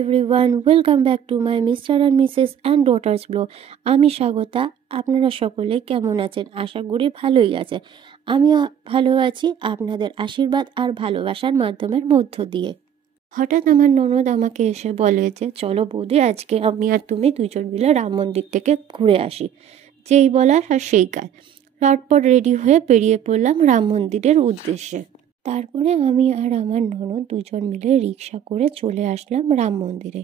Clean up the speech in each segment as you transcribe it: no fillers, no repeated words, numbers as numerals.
Everyone, welcome back to my mister and Mrs and daughters blog. আমি স্বাগতা। আপনারা সকলে কেমন আছেন? আশা করি ভালোই আছে। আমিও ভালো আছি আপনাদের আশীর্বাদ আর ভালোবাসার মাধ্যমের মধ্য দিয়ে। হঠাৎ আমার ননদ আমাকে এসে বলে যে চলো বৌদি, আজকে আমি আর তুমি দুজন মিলে রাম মন্দির থেকে ঘুরে আসি। যেই বলা আর সেই কাজ। তারপর রেডি হয়ে বেরিয়ে পড়লাম রাম মন্দিরের উদ্দেশ্যে। তারপরে আমি আর আমার ননদ দুজন মিলে রিক্সা করে চলে আসলাম রাম মন্দিরে।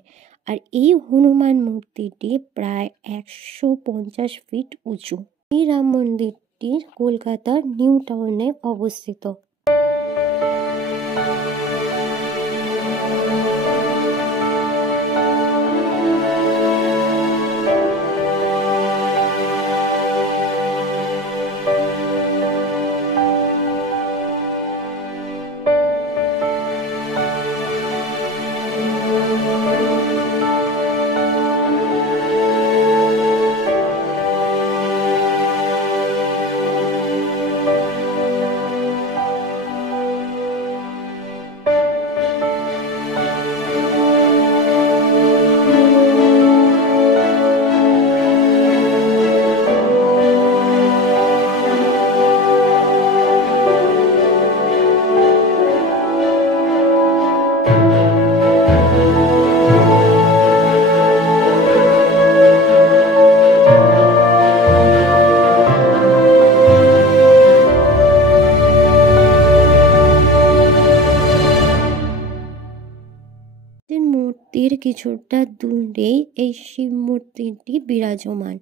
আর এই হনুমান মূর্তিটি প্রায় 150 ফিট উঁচু। এই রাম মন্দিরটি কলকাতার নিউ টাউনে অবস্থিত। মূর্তির কিছুটা দূরেই এই শিব মূর্তিটি বিরাজমান।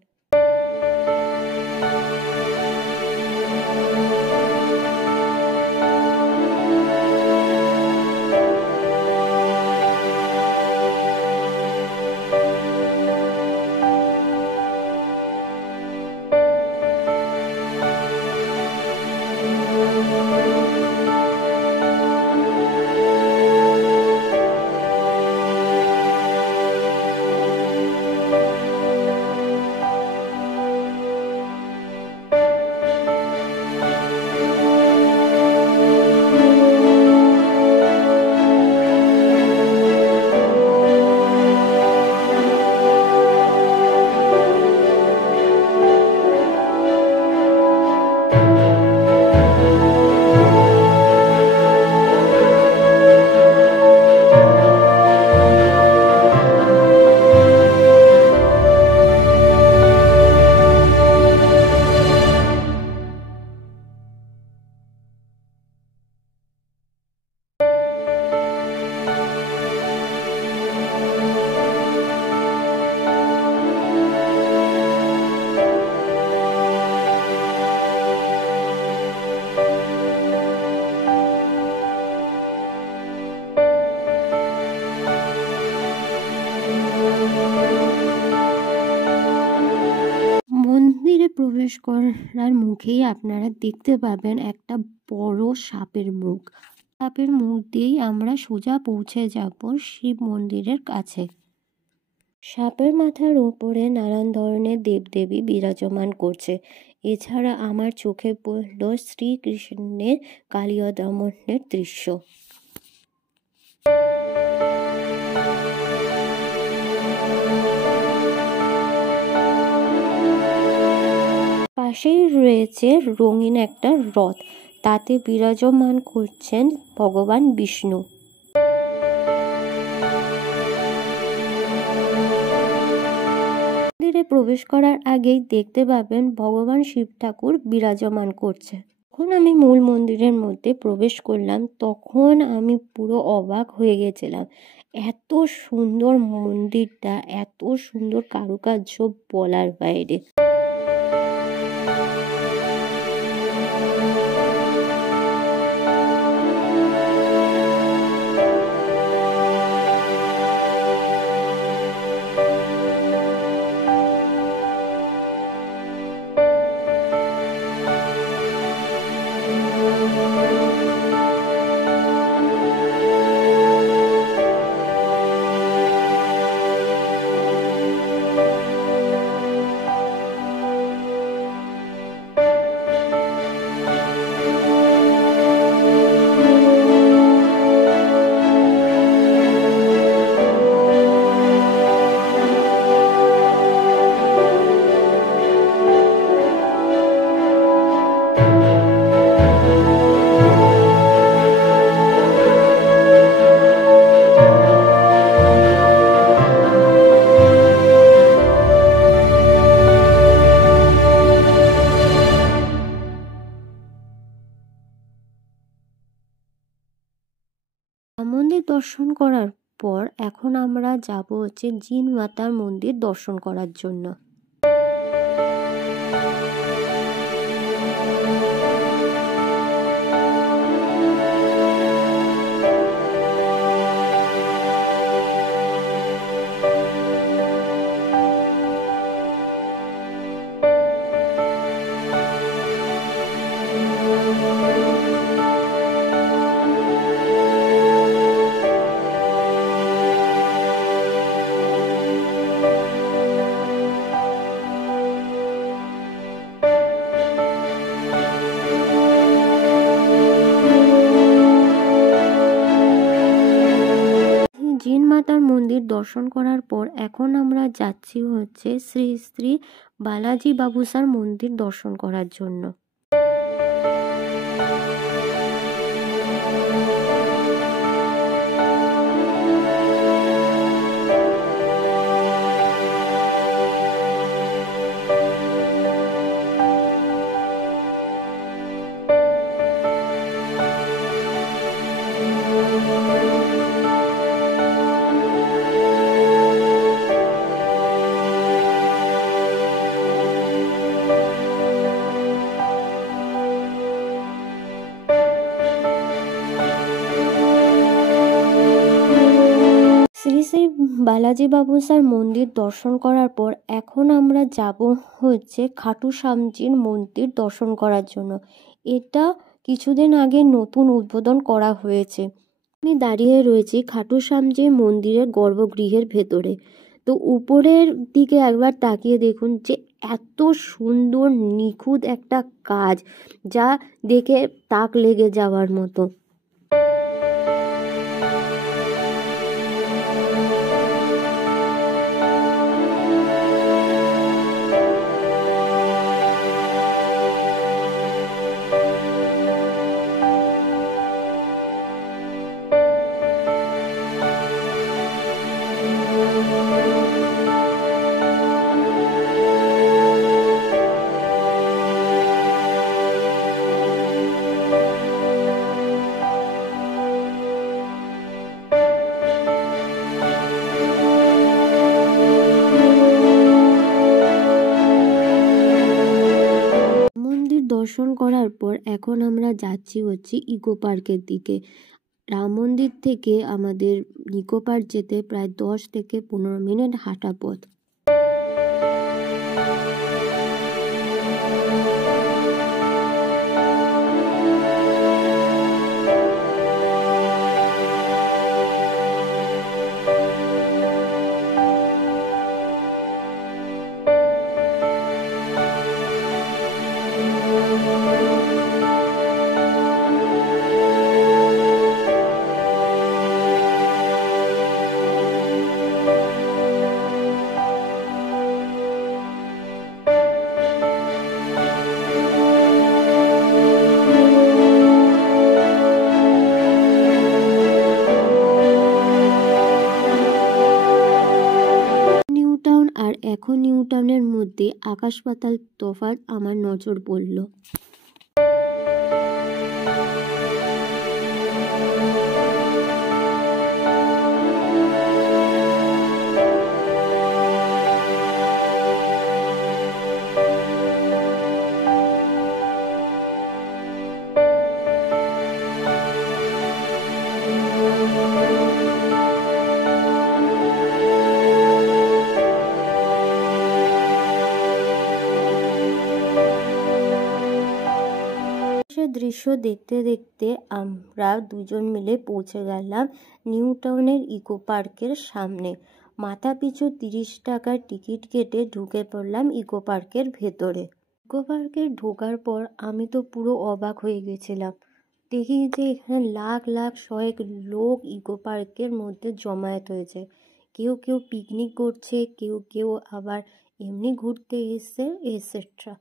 মন্দিরে প্রবেশ করার মুখেই আপনারা দেখতে পাবেন একটা বড় সাপের মুখ। সাপের মুখ দিয়েই আমরা সোজা পৌঁছে যাব শিব মন্দিরের কাছে। সাপের মাথার উপরে নানান ধরনের দেবদেবী বিরাজমান করছে। এছাড়া আমার চোখে পড়ল শ্রীকৃষ্ণের কালিয়া দমনের দৃশ্য। পাশেই রয়েছে রঙিন একটা রথ, তাতে বিরাজমান করছেন ভগবান বিষ্ণু। মন্দিরে প্রবেশ করার আগেই দেখতে পাবেন ভগবান শিব ঠাকুর বিরাজমান করছে। যখন আমি মূল মন্দিরের মধ্যে প্রবেশ করলাম তখন আমি পুরো অবাক হয়ে গেছিলাম। এত সুন্দর মন্দিরটা, এত সুন্দর কারুকার্য বলার বাইরে। দর্শন করার পর এখন আমরা যাব হচ্ছে জিন মাতার মন্দির দর্শন করার জন্য। জিন মাতার মন্দির দর্শন করার পর এখন আমরা যাচ্ছি হচ্ছে শ্রী শ্রী বালাজি বাবুসার মন্দির দর্শন করার জন্য। শ্রী শ্রী বালাজি বাবুসার মন্দির দর্শন করার পর এখন আমরা যাব হচ্ছে খাটু শ্যামজির মন্দির দর্শন করার জন্য। এটা কিছুদিন আগে নতুন উদ্বোধন করা হয়েছে। আমি দাঁড়িয়ে রয়েছি খাটু শ্যামজি মন্দিরের গর্ভগৃহের ভেতরে। তো উপরের দিকে একবার তাকিয়ে দেখুন যে এত সুন্দর নিখুঁত একটা কাজ, যা দেখে তাক লেগে যাওয়ার মতো। দর্শন করার পর এখন আমরা যাচ্ছি হচ্ছে ইকো পার্কের দিকে। রাম মন্দির থেকে আমাদের ইকো পার্ক যেতে প্রায় 10 থেকে 15 মিনিট হাঁটা পথ। এখন নিউ টাউনের মধ্যে আকাশ পাতাল তফাৎ আমার নজর পড়ল। দৃশ্য দেখতে দেখতে আমরা দুজন মিলে পৌঁছে গেলাম নিউ টাউনের ইকো পার্কের সামনে। মাথা পিছু 30 টাকার টিকিট কেটে ঢুকে পড়লাম ইকো পার্কের ভেতরে। ইকো পার্কে ঢোকার পর আমি তো পুরো অবাক হয়ে গেছিলাম। দেখি যে এখানে লাখ লাখ শয়েক লোক ইকো পার্কের মধ্যে জমায়েত হয়েছে। কেউ কেউ পিকনিক করছে, কেউ কেউ আবার এমনি ঘুরতে এসছে, এটসেট্রা।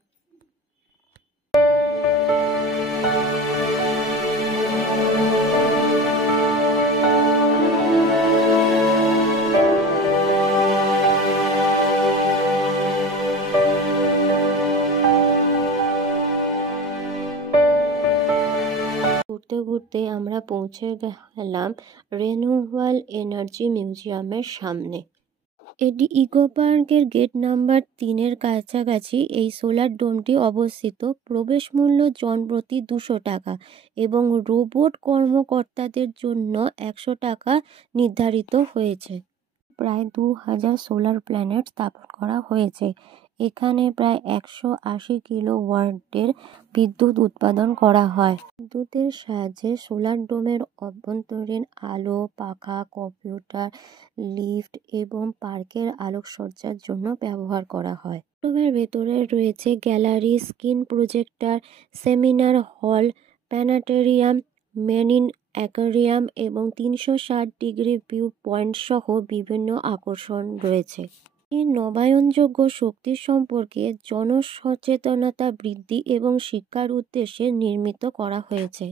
ঘুরতে ঘুরতে আমরা আমরা পৌঁছে গেলাম রিনিউয়েবল এনার্জি মিউজিয়ামের সামনে। এটি ইকো পার্কের গেট নাম্বার 3-এর কাছাকাছি এই সোলার ডোমটি অবস্থিত। প্রবেশ মূল্য জনপ্রতি 200 টাকা এবং রোবট কর্মকর্তাদের জন্য 100 টাকা নির্ধারিত হয়েছে। প্রায় 2000 সোলার প্ল্যানেট স্থাপন করা হয়েছে। এখানে প্রায় 180 কিলোওয়াটের বিদ্যুৎ উৎপাদন করা হয়। বিদ্যুতের সাহায্যে সোলার ডোমের অভ্যন্তরীণ আলো, পাখা, কম্পিউটার, লিফট এবং পার্কের আলোকসজ্জার জন্য ব্যবহার করা হয়। ডোমের ভেতরে রয়েছে gallery, screen projector, seminar hall, planetarium, marine aquarium এবং 360 ডিগ্রি ভিউ পয়েন্ট সহ বিভিন্ন আকর্ষণ রয়েছে। এই নবায়নযোগ্য শক্তি সম্পর্কে জনসচেতনতা বৃদ্ধি এবং শিক্ষার উদ্দেশ্যে নির্মিত করা হয়েছে।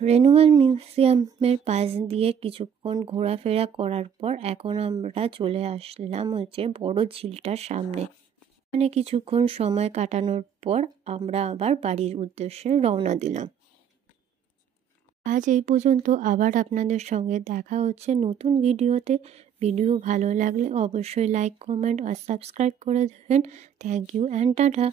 রিনিউয়েবল মিউজিয়ামের পাশ দিয়ে কিছুক্ষণ ঘোরাফেরা করার পর এখন আমরা চলে আসলাম বড় ঝিলটার সামনে। এখানে কিছুক্ষণ সময় কাটানোর পর আমরা আবার বাড়ির উদ্দেশ্যে রওনা দিলাম। আজ এই পর্যন্ত, আবার আপনাদের সঙ্গে দেখা হচ্ছে নতুন ভিডিওতে। ভিডিও ভালো লাগলে অবশ্যই লাইক, কমেন্ট আর সাবস্ক্রাইব করে দেবেন। Thank you and tata.